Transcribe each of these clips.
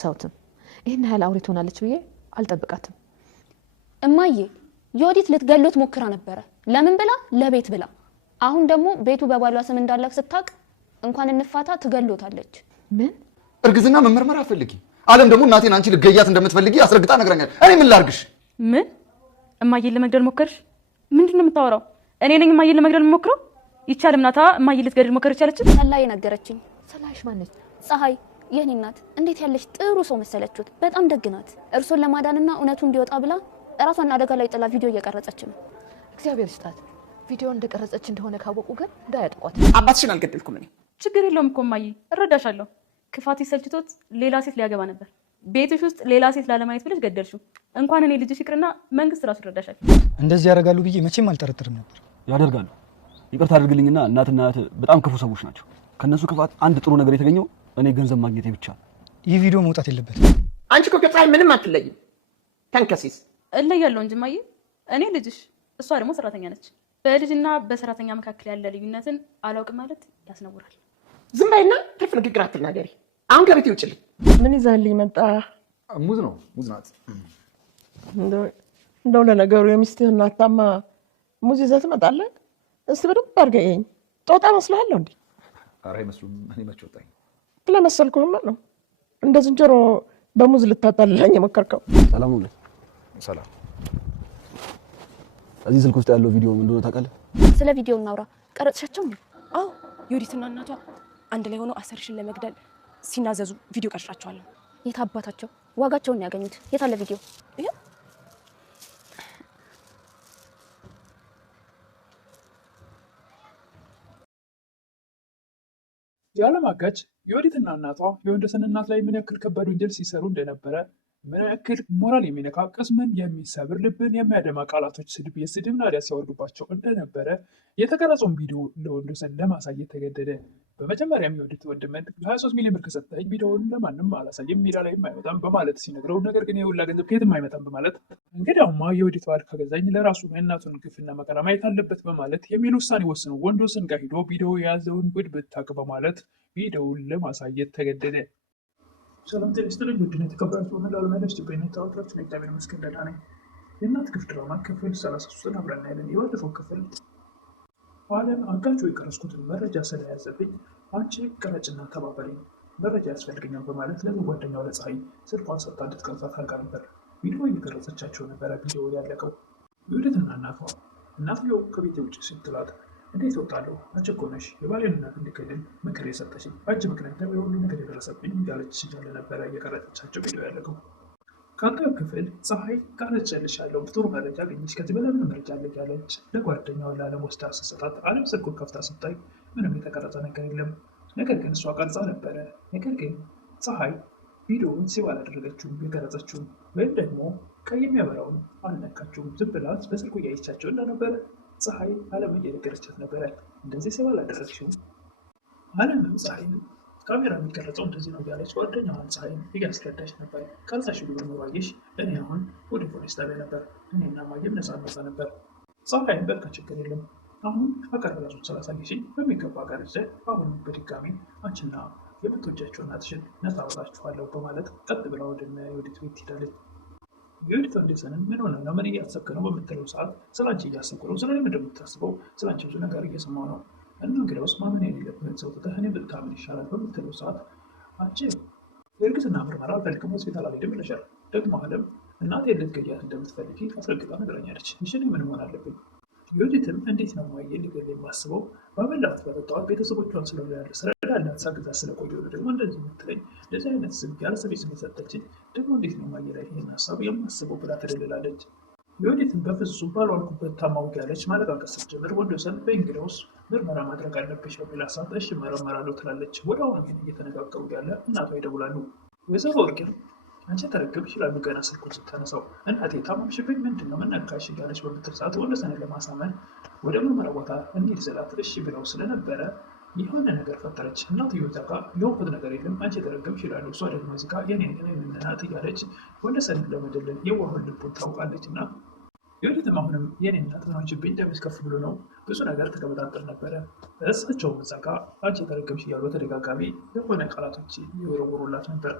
ሰውትም ይሄን ያህል አውሬ ትሆናለች ብዬ አልጠብቃትም። እማዬ ዮዲት ልትገሎት ሞክራ ነበረ። ለምን ብላ? ለቤት ብላ። አሁን ደግሞ ቤቱ በባሏ ስም እንዳለፍ ስታቅ እንኳን እንፋታ ትገሎታለች። ምን እርግዝና መመርመር አፈልጊ? ዓለም ደግሞ እናቴን አንቺ ልገያት እንደምትፈልጊ አስረግጣ ነግራኛል። እኔ ምን ላርግሽ? ምን እማዬን ለመግደል ሞከርሽ? ምንድነው የምታወራው? እኔ ነኝ እማዬን ለመግደል ሞክረው? ይቻልም ናታ እማዬን ልትገድል ሞከር ይቻለች? ሰላይ ነገረችኝ። ሰላይሽ ማነች? ፀሐይ የኔ እናት እንዴት ያለች ጥሩ ሰው መሰለችሁት። በጣም ደግናት። እርሶን ለማዳንና እውነቱ እንዲወጣ ብላ ራሷን አደጋ ላይ ጥላ ቪዲዮ እየቀረጸች ነው። እግዚአብሔር ይስጣት። ቪዲዮ እንደቀረጸች እንደሆነ ካወቁ ግን እንዳያጥቋት። አባትሽን አልገደልኩም እኔ። ችግር የለውም እኮ እማዬ እረዳሻለሁ። ክፋት ይሰልችቶት ሌላ ሴት ሊያገባ ነበር። ቤትሽ ውስጥ ሌላ ሴት ላለማየት ብለሽ ገደልሽው። እንኳን እኔ ልጅሽ ይቅርና መንግስት ራሱ ይረዳሻል። እንደዚህ ያደርጋሉ ብዬ መቼም አልጠረጥርም ነበር። ያደርጋሉ። ይቅርታ አድርግልኝና እናትና እህት በጣም ክፉ ሰዎች ናቸው። ከነሱ ክፋት አንድ ጥሩ ነገር የተገኘው እኔ ገንዘብ ማግኘቴ ብቻ። ይህ ቪዲዮ መውጣት የለበትም። አንቺ እኮ ከፀሐይ ምንም አትለይም። ተንከሲስ እለያለሁ እንጂ እማዬ እኔ ልጅሽ፣ እሷ ደግሞ ሰራተኛ ነች። በልጅና በሰራተኛ መካከል ያለ ልዩነትን አላውቅም ማለት ያስነውራል። ዝም በይና ትርፍ ንግግር አትናገሪ። አሁን ከቤት ይውጭልኝ። ምን ይዛልኝ መጣ? ሙዝ ነው። ሙዝ ናት። እንደው ለነገሩ የሚስትህ እናታማ ሙዝ ይዘህ ትመጣለህ? እስቲ በደንብ አድርገኸኝ። ጦጣ መስልሃለሁ እንዴ? ኧረ አይመስሉም። እኔ መች ወጣኝ? ለመሰልኩህማ ነው እንደ ዝንጀሮ በሙዝ ልታጣልለኝ የሞከርከው። ሰላም ነው። ሰላም። እዚህ ስልክ ውስጥ ያለው ቪዲዮ ምን እንደሆነ ታውቃለህ? ስለ ቪዲዮ እናውራ። ቀረጽሻቸው ነው? አዎ ዮዲትና እናቷ አንድ ላይ ሆነው አሰርሽን ለመግደል ሲናዘዙ ቪዲዮ ቀርጻቸዋለሁ። የት አባታቸው ዋጋቸውን ያገኙት? የት አለ ቪዲዮ? የዓለም አጋች ዮዲትና እናቷ የወንደሰን እናት ላይ ምን ያክል ከባድ ወንጀል ሲሰሩ እንደነበረ፣ ምን ያክል ሞራል የሚነካ ቅስምን የሚሰብር ልብን የሚያደማ ቃላቶች የስድብ ናዳ ሲያወርዱባቸው እንደነበረ የተቀረጸውን ቪዲዮ ለወንደሰን ለማሳየት ተገደደ። በመጀመሪያም የዮዲት ወንድምን 23 ሚሊዮን ብር ከሰጠኝ ቪዲዮውን ለማንም አላሳይም፣ ሜዳ ላይ አይመጣም በማለት ሲነግረው፣ ነገር ግን የሁላ ገንዘብ ከየትም አይመጣም በማለት እንግዲያውማ የዮዲት ባል ከገዛኝ ለራሱ የእናቱን ግፍና መከራ ማየት አለበት በማለት የሚል ውሳኔ ወስኖ ወንደሰን ጋር ሂዶ ቪዲዮ የያዘውን ጉድ ብታቅ በማለት ቪዲዮውን ለማሳየት ተገደደ። ሰላም ጤና ይስጥልኝ። ውድና የተከበራችሁ መላው ዓለም ኢትዮጵያውያን ተወዳጆች ነው። እግዚአብሔር ይመስገን ደህና ነኝ። የእናት ግፍ ድራማ ክፍል 33 አብረን እናያለን። የባለፈው ክፍል ዓለም አጋቹ የቀረጽኩትን መረጃ ስለያዘብኝ አንቺ ቀረጭና ተባበሪ፣ መረጃ ያስፈልገኛል በማለት ለጓደኛው ለፀሐይ ስልኳን ሰጥታ እንድትቀርጻት አድርጋ ነበር። ቪዲዮ እየቀረጸቻቸው ነበረ። ቪዲዮ ያለቀው ዮዲትና እናትየው ከቤት ውጭ ስትላት እንዴት እወጣለሁ? አንቺ እኮ ነሽ የባሌን እናት እንድገድል ምክር የሰጠሽኝ፣ በአንቺ ምክንያት ነው የሁሉ ነገር የደረሰብኝ እያለች እያለ ነበረ የቀረጸቻቸው ቪዲዮ ያለቀው። ከአንተው ክፍል ፀሐይ ቀርጬልሻለሁ፣ ጥሩ መረጃ አገኘሽ፣ ከዚህ በላይ ምን መረጃ አለ እያለች ለጓደኛዋ ለዓለም ወስዳ ስትሰጣት፣ ዓለም ስልኩን ከፍታ ስታይ ምንም የተቀረጸ ነገር የለም። ነገር ግን እሷ ቀርጻ ነበረ። ነገር ግን ፀሐይ ቪዲዮውን ሴቭ አላደረገችውም፣ የቀረጸችውን ወይም ደግሞ ቀይ የሚያበራውን አልነካችውም። ዝም ብላት በስልኩ እያየቻቸው እንደነበረ ፀሐይ ዓለም እየነገረቻት ነበረ። እንደዚህ ሴቭ አላደረግሽውም። ዓለምም ፀሐይን ካሜራ የሚቀረጸው እንደዚህ ነው እያለች ጓደኛዋን ፀሐይን እያስረዳች ነበር። ቀርጻሽ ቢሆን ኖሮ አየሽ፣ እኔ አሁን ወደ ፖሊስ ጣቢያ ነበር፣ እኔና ማየም ነፃ ነበር። ፀሐይን በቃ ችግር የለም፣ አሁን አቀራረጹን ስላሳየሽኝ በሚገባ ቀርጬ አሁን በድጋሚ አንቺና የምትወጃቸው እናትሽን ነፃ አወጣችኋለሁ በማለት ቀጥ ብላ ወደ ዮዲት ቤት ትሄዳለች። ዮዲት ወንደሰንን ምን ሆነ ነው ምን እያሰብክ ነው በምትለው ሰዓት ስለ አንቺ እያሰብኩ ነው፣ ስለኔ እንደምታስበው ስለ አንቺ ብዙ ነገር እየሰማሁ ነው እና እንግዲያውስ ማመን የሌለብህን ሰው ትተህ እኔን ብታምን ይሻላል በምትለው ሰዓት አንቺ የእርግዝና ምርመራ አልፈልግም ሆስፒታል አልሄድም ብለሻል። ደግሞ ዓለም እናቴን ልትገያት እንደምትፈልጊ አስረግጣ ነግራኛለች። ይሽን ምን መሆን አለብኝ? ዮዲትም እንዴት ነው ማየ ሊገል የማስበው በበላት በጠጣዋት ቤተሰቦቿን ስለሆነ ስረዳላት ሳግዛት ስለቆየ ደግሞ እንደዚህ የምትለኝ እንደዚህ አይነት ስም ያለ ስሜ ስለሰጠችኝ ደግሞ እንዴት ነው ማየ ላይ ይህን ሀሳብ የማስበው ብላ ትደልላለች። ዮዲትም በፍጹም ባልዋልኩበት ታማውቂያለች ማለቃቀስ ስትጀምር ወንደሰን በእንግዲያውስ ምርመራ ማድረግ አለብሽ በሚል ሀሳብ እሺ እመረመራለሁ ትላለች። ወደ አሁኑ ግን እየተነጋገሩ ያለ እናቷ ይደውላሉ። ወይዘሮ ወርቅም አንቺ ተረክብሽ ይላሉ ገና ስልኩን ስታነሳው። እናቴ ታማምሽብኝ ምንድን ነው መናካሽ እያለች በምትል ሰዓት ወንደሰንን ለማሳመን ወደ ምርመራ ቦታ እንሂድ ስላት እሺ ብለው ስለነበረ የሆነ ነገር ፈጠረች። እናትዮ እዛ ጋር የወቁት ነገር የለም አንቺ የተረገምሽ ይላሉ። እሷ ደግሞ እዚህ ጋር የኔ ምንናት እያለች ወንደሰንን ለመደለል የዋህን ልቡን ታውቃለች። እና ዮዲትም አሁንም የኔ እናት ምናችብኝ ደምስ ከፍ ብሎ ነው ብዙ ነገር ተቀበጣጠር ነበረ። እሳቸውም እዛ ጋር አንቺ የተረገምሽ እያሉ በተደጋጋሚ የሆነ ቃላቶች ይወረውሩላት ነበር።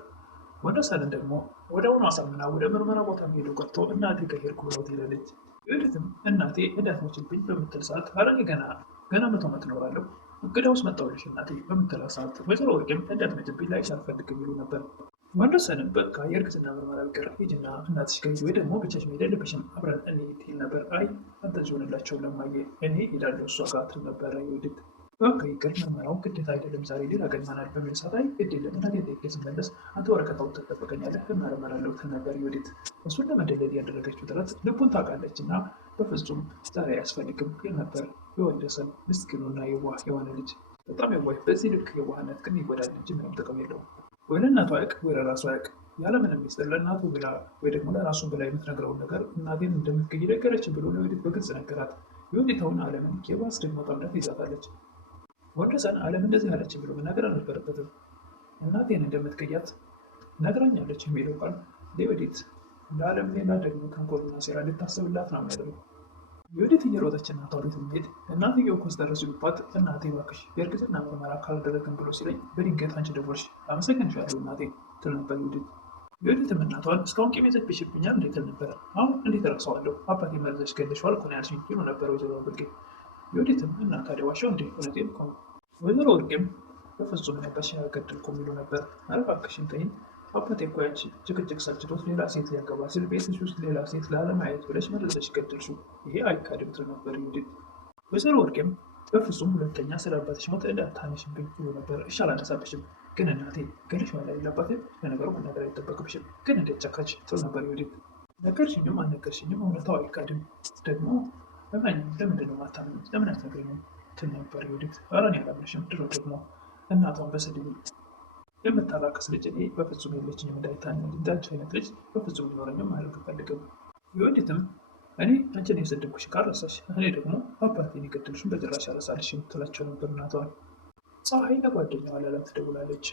ወንደሰንን ደግሞ ወደውኑ አሳምና ወደ ምርመራ ቦታ ሄዶ ቀርቶ እናቴ ከሄድኩ ብለው ትሄዳለች። ዮዲትም እናቴ እንዳትሞችብኝ በምትል ሰዓት አረኔ ገና 100 ዓመት እኖራለሁ እንግዳውስ መጣሁልሽ እናቴ በምትል ሰዓት ወይዘሮ ወርቅም እንዳትሞችብኝ ላይሽ አልፈልግም ይሉ ነበር። ወንደሰንም በቃ የእርግዝና ምርመራ ቢቀር ሂጂና እናትሽ ጋር ወይ ደግሞ ብቻሽ መሄድ የለብሽም አብረን እንሂድ ይል ነበር። አይ አንተ እዚህ ሆንላቸው ለማየ እኔ ሄዳለሁ እሷ ጋር ትል ነበረ ዮዲት። በቃ ይቅር ምርመራው ግዴታ አይደለም ዛሬ ሌላ አገኘናል በሚል ሰዓት አይ ግድ የለም እናቴ ጠይቄ ስመለስ አንተ ወረቀት አውጥተህ ትጠብቀኛለህ እመረመራለሁ ትል ነበር ዮዲት። እሱን ለመደለል ያደረገችው ጥረት ልቡን ታውቃለች እና በፍጹም ዛሬ አያስፈልግም ይል ነበር የወንደሰን ምስኪኑና የዋህ የሆነ ልጅ። በጣም የዋህ በዚህ ልክ የዋህነት ግን ይጎዳል እንጂ ምንም ጥቅም የለውም። ወይ ለእናቱ አያውቅ ወይ ለራሱ አያውቅ። ያለምንም ሚስጥር ለእናቱ ብላ ወይ ደግሞ ለራሱ ብላ የምትነግረውን ነገር እናቴን እንደምትገኝ ነገረችን ብሎ ለዮዲት በግልጽ ነገራት። ዮዲት አሁን ዓለምን የባስ ደግሞ ጠምዳት ይዛታለች። ወንደሰን ዓለም እንደዚህ አለች ብሎ መናገር አልነበረበትም። እናቴን እንደምትገያት ነግራኛለች የሚለው ቃል ለዮዲት ለዓለም ሌላ ደግሞ ተንኮልና ሴራ እንድታስብላት ነው የሚያደርገው። ዮዲት እየሮጠች እናቷ ቤት ሄድ እናትየው ኮስተር ሲሉባት እናቴ እባክሽ የእርግዝና ምርመራ ካላደረግን ብሎ ሲለኝ በድንገት አንቺ ደወልሽ አመሰግንሻለሁ እናቴ ትል ነበር ዮዲት። ዮዲትም እናቷን እስካሁን ቂም ይዘሽብኛል እንዴት ትል ነበረ። አሁን እንዴት እረሳዋለሁ አባቴ መርዘሽ ገለሽዋል እኮ ነው ያልሽኝ ይሉ ነበር ወይዘሮ ወርቄ። ዮዲትም እና ታዲያ ዋሻው እንዴ እውነቴን እኮ ነው። ወይዘሮ ወርቄም በፍጹም ነበር ሲያገድልኩ የሚሉ ነበር። ኧረ እባክሽን ተይኝ አባቴ እኮ ያንቺ ጭቅጭቅ ሰልችቶት ሌላ ሴት ሊያገባ ሲል ቤትሽ ውስጥ ሌላ ሴት ላለማየት ብለሽ መርዘሽ ገደልሽው ይሄ አይካድም ትል ነበር ዮዲት። ወይዘሮ ወርቄም በፍጹም ሁለተኛ ስለ አባትሽ ሞት እንዳታነሽብኝ ብሎ ነበር። እሺ አላነሳብሽም ግን እናቴ ገለሽ ማለት ለአባቴ ለነገሩ መናገር አይጠበቅብሽም ግን እንዴት ጨካች ትል ነበር ዮዲት። ነገርሽኝም አልነገርሽኝም እውነታው አይካድም ደግሞ ለማንኛውም ለምንድን ነው ማታምኝ ለምን አትነግሪኝም ትል ነበር ዮዲት። ኧረ እኔ አላምንሽም ድሮ ደግሞ እናቷን በስድብ የምታራክስ ልጅ እኔ በፍጹም የለችኝም እንዳንቺ አይነት ልጅ በፍጹም ሊኖረኝም ማድረግ አልፈልግም። ዮዲትም እኔ አንቺን የሰደብኩሽ ካረሳሽ እኔ ደግሞ አባቴን የገደልሽን በጭራሽ አልረሳልሽም ትላቸው ነበር እናቷን። ፀሐይ ለጓደኛዋ ለዓለም ትደውላለች።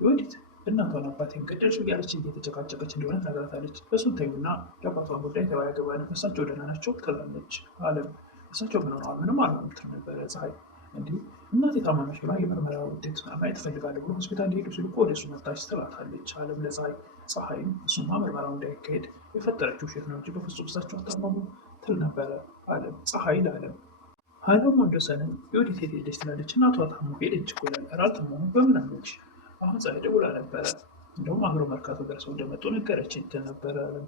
ዮዲት እናቷን አባቴን ገደልሽ እያለች እየተጨቃጨቀች እንደሆነ ትነግራታለች። እሱን ተይውና የአባቷን ጉዳይ ተወያዩ ገባን እሳቸው ደህና ናቸው ትላለች ዓለም። እሳቸው ምን ሆነዋል? ምንም አልሆኑም ትል ነበረ ፀሐይ። እንዲህ እናቴ ታማሚዎች ብላ የምርመራ ውጤት ማየት እፈልጋለሁ ብሎ ሆስፒታል ሊሄዱ ሲሉ እኮ ወደ እሱ መጣች ትላታለች ዓለም ለፀሐይ። ፀሐይም እሱማ ምርመራው እንዳይካሄድ የፈጠረችው ውሸት ነው እንጂ በፍጹም እሳቸው አታመሙ ትል ነበረ ዓለም። ፀሐይ ለዓለም ዓለም ወንደሰንን ዮዲት የት ሄደች ትላለች። እናቷ ታሞ ሄደች እኮ ይላል። ኧረ አልታመሙም በምን አለች? አሁን ፀሐይ ደውላ ነበረ እንደውም አብረው መርካቶ ደርሰው እንደመጡ ነገረችኝ ትል ነበረ ዓለም።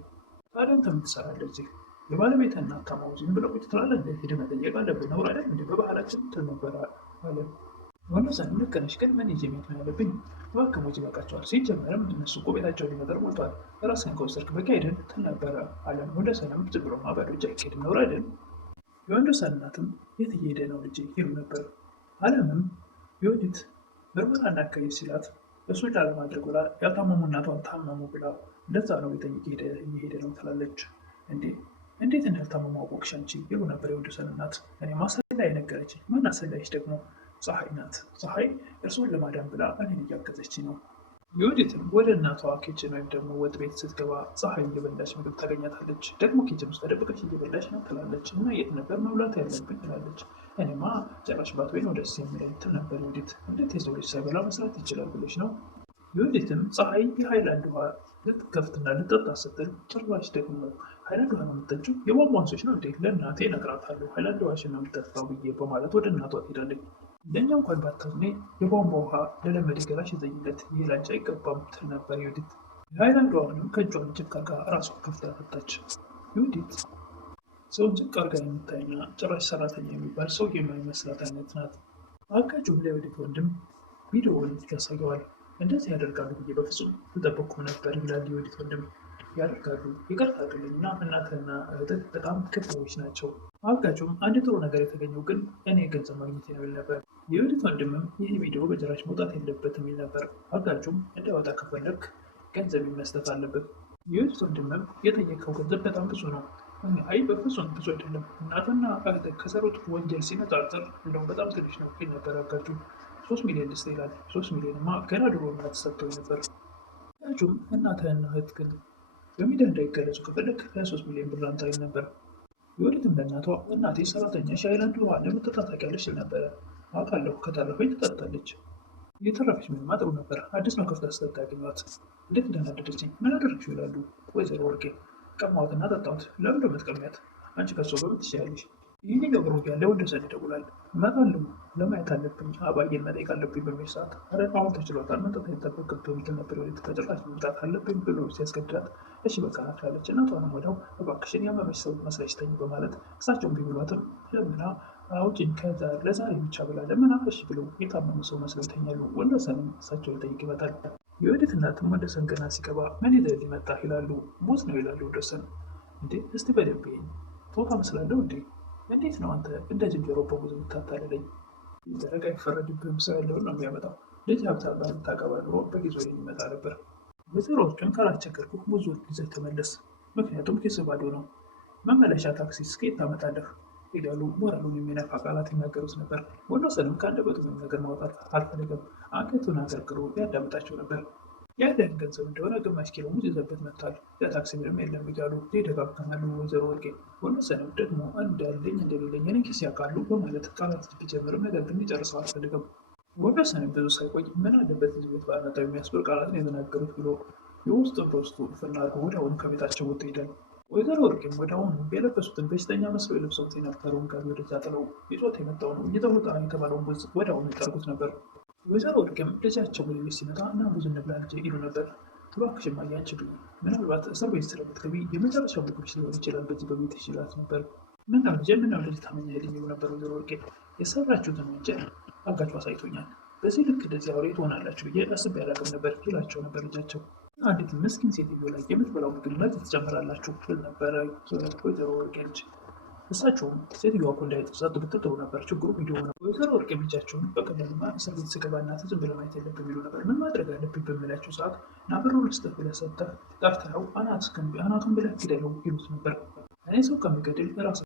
ታዲያ አንተ ምን ትሰራለህ እዚህ? የባለቤትህ እናት ታማው ዝም ብለው ቁጭ ትላለህ? ሄደህ መጠየቅ አለብህ ነውር አይደል እንደ በባህላችን ትል ነበረ ዓለም። ወንደሰንም ልክ ነሽ ግን ምን ይዤ መሄድ ነው ያለብኝ? እባክህ ሞት ይበቃቸዋል። ሲጀመርም እነሱ እኮ ቤታቸውን ሊመጠር ሞልቷል። ራስህን ከወሰድክ በቂ አይደል ትል ነበረ ዓለም። ወንደሰንም ዝም ብሎ ባዶ እጅ አይኬድም ነውር አይደል? የወንደሰን እናትም የት እየሄደ ነው ልጄ ይሉ ነበር። ዓለምም ዮዲት ምርመራ እናካሄድ ሲላት እሱን ላለማድረግ ብላ ያልታመሙ እናቷን ታመሙ ብላ ለዛ ነው እየሄደ ነው ትላለች። እንዴት እንዳልታመሙ አወቅሽ አንቺ ይሉ ነበር የወንደሰን እናት። እኔ ማሰላይ ነገረችኝ። ማን አሰላይሽ ደግሞ? ፀሐይ ናት። ፀሐይ እርሷን ለማዳን ብላ እኔን እያገዘች ነው። ዮዲትም ወደ እናቷ ኪችን ወይም ደግሞ ወጥ ቤት ስትገባ ፀሐይ እየበላች ምግብ ታገኛታለች። ደግሞ ኪችን ውስጥ ተደብቀች እየበላች ነው ትላለች። እና የት ነበር መብላት ያለብኝ ትላለች። እኔማ ጨራሽ ባትበይ ነው ደስ የሚለኝ ትል ነበር ዮዲት። እንዴት የሰው ልጅ ሳይበላ መስራት ይችላል ብለሽ ነው? ዮዲትም ፀሐይ የሃይላንድ ውሃ ልትከፍትና ልጠጣ ስትል ጭራሽ ደግሞ ሃይላንድ ውሃ ነው የምትጠጪው? የቧንቧ ወንዞች ነው እንዴ? ለእናቴ እነግራታለሁ ሃይላንድ ውሃሽን ነው የምትጠጣው ብዬ በማለት ወደ እናቷ ትሄዳለች። ለእኛ እንኳን ባታዝኔ የቧንቧ ውሃ ለለመደ ገላሽ ይዘኝለት ይሄ ላንቺ አይገባም ትል ነበር ዮዲት። የሃይላንድ ውሃንም ከእጇ ጭቅ አርጋ ራሷን ከፍታ ፈታች። ዮዲት ሰውን ጭቅ አርጋ የምታይና ጭራሽ ሰራተኛ የሚባል ሰው የማይመስላት አይነት ናት። አጋጁም ለዮዲት ወንድም ቪዲዮውን ያሳየዋል። እንደዚህ ያደርጋሉ ብዬ በፍጹም አልጠበቅኩም ነበር ይላል ዮዲት ወንድም። ያደርጋሉ ይቅርታ አድርግልኝና እናትና እህትህ በጣም ክፉዎች ናቸው። አጋጁም አንድ ጥሩ ነገር የተገኘው ግን እኔ ገንዘብ ማግኘት ነው ይል ነበር። የዮዲት ወንድምም ይህ ቪዲዮ በጭራሽ መውጣት የለበትም ይል ነበር። አጋጁም እንዳይወጣ ከፈለግ ገንዘብ መስጠት አለበት። የዮዲት ወንድምም የጠየቀው ገንዘብ በጣም ብዙ ነው። አይ በፍጹም ብዙ አይደለም፣ እናትና እህትህ ከሰሩት ወንጀል ሲነጻጸር እንደውም በጣም ትንሽ ነው ይል ነበር አጋጁ። 3 ሚሊዮን ልስጥ ይላል። 3 ሚሊዮንማ ገና ድሮ እናት ሰጥተው ነበር። አጋጁም እናትህና እህት ግን በሚዲያ እንዳይገለጹ ከፈለግ 23 ሚሊዮን ብር አምጣ ይል ነበር። ዮዲትም ለእናቷ እናቴ ሰራተኛሽ ሃይላንድ ውሃ ለመጠጣት ታውቂያለሽ ይል ነበረ። አውቃለሁ ከታረፈኝ ትጠጣለች። የተረፈች ምንማ ጥሩ ነበር። አዲስ ነው ከፍታ ስታገኟት እንዴት እንደናደደችኝ። ምን አደረግሽው ይላሉ ወይዘሮ ወርቄ። ቀማዋትና ጠጣሁት። ለምን እንደምትቀሚያት አንቺ ከሷ በምን ትችያለሽ? ይህኛው ግሩፕ ያለ ወንደሰን ይደውላል። እመጣለሁ ለማየት አለብኝ አባዬን መጠየቅ አለብኝ በሚል ሰዓት ኧረ አሁን ተችሏታል መምጣት አይጠበቅብህም ትል ነበር። ወደ ተጨራሽ መምጣት አለብኝ ብሎ ሲያስገድዳት እሺ በቃ ናትላለች። እናቷንም ወዲያው እባክሽን ያመመሽ ሰው መስለሽ ተኝ በማለት እሳቸውን ቢብሏትም ለምና አውጭኝ ከዛር ለዛሬ ብቻ ብላ ለምና እሺ ብሎ የታመሙ ሰው መስለው ይተኛሉ። ወንደሰንም እሳቸውን ሊጠይቅ ይመጣል። የወዲት እናትም ወንደሰን ገና ሲገባ ምን ይዘህ ሊመጣ ይላሉ። ሙዝ ነው ይላሉ ወንደሰን። እንዴ እስቲ በደንብ ጦጣ መስላለሁ እንዴ? እንዴት ነው አንተ እንደ ዝንጀሮ በሙዝ የምታታልለኝ? ደረቅ አይፈረድብህም። ሰው ያለውን ነው የሚያመጣው። ልጅ ሀብታም ባል ታቀባ ኑሮ በጊዜ ይመጣ ነበር። ወይዘሮዎችን ካላስቸገርኩህ ሙዝ ይዘህ ተመለስ፣ ምክንያቱም ኪስ ባዶ ነው። መመለሻ ታክሲ እስከየት ታመጣለህ ይላሉ። ሞራሉን የሚነፋ ቃላት ይናገሩት ነበር። ወንደሰንም ከአንደበቱ ምንም ነገር ማውጣት አልፈለገም። አንገቱን አገርግሮ ያዳምጣቸው ነበር። ያለን ገንዘብ እንደሆነ ግማሽ ኪሎ ሙዝ ይዘበት መጥቷል። ለታክሲ ምንም የለም እያሉ ይደጋግማሉ ወይዘሮ ወርቄ። ወንደሰንም ደግሞ እንዳለኝ እንደሌለኝ እኔ ኪስ ያውቃሉ በማለት ቃላት ቢጀምርም ነገር ግን ሊጨርሰው አልፈልግም። ወንደሰንም ብዙ ሳይቆይ ምን አለበት እዚህ ቤት ባልመጣ የሚያስብል ቃላትን የተናገሩት ብሎ የውስጡን በውስጡ ፍና አድርጎ ወዲያውኑ ከቤታቸው ወጥቶ ይሄዳል። ወይዘሮ ወርቄም ወዲያውኑ የለበሱትን በሽተኛ መስለው የለብሰውት የነበረውን ጋቢ ወደዛ ጥለው ይዞት የመጣውን እየተወጣ የተባለውን ሙዝ ወዲያውኑ ይጠርጉት ነበር። ወይዘሮ ወርቄም ልጃቸው ወደ ቤት ሲመጣ እና ብዙ እንብላ ልጄ ይሉ ነበር። እባክሽ እማዬ አንቺ ብሉ፣ ምናልባት እስር ቤት ስለምትገቢ የመጨረሻው ምግብሽ ሊሆን ይችላል በዚህ በቤት ይችላት ነበር። ምነው ልጄ ምነው ልጅ ታመኛለኝ ይሉ ነበር ወይዘሮ ወርቄ። የሰራችሁትን ወንጀል አጋቹ አሳይቶኛል። በዚህ ልክ እንደዚህ አውሬ ትሆናላችሁ ብዬ አስቤ አላውቅም ነበር ይላቸው ነበር ልጃቸው። አንዲት ምስኪን ሴትዮ ላይ የምትበላው ምግብ መርዝ ትጨምራላችሁ ትል ነበረ ወይዘሮ ወርቄ ልጅ። እሳቸውም ሴትዮዋ እኮ እንዳይጠሳት ብትል ጥሩ ነበር፣ ችግሩ ቪዲዮ ነው። ወይዘሮ ወርቄ ልጃቸውን በቀላሉማ እስር ቤት ስገባ እናትህ ዝም ብለህ ማየት የለብህም ይሉ ነበር። ምን ማድረግ አለብኝ በሚላቸው ሰዓት ና ብሩን ልስጥህ ብለህ ሰጥተህ ጠርተኸው አናቱን ብለህ ግደለው ይሉት ነበር። እኔ ሰው ከሚገድል ራስ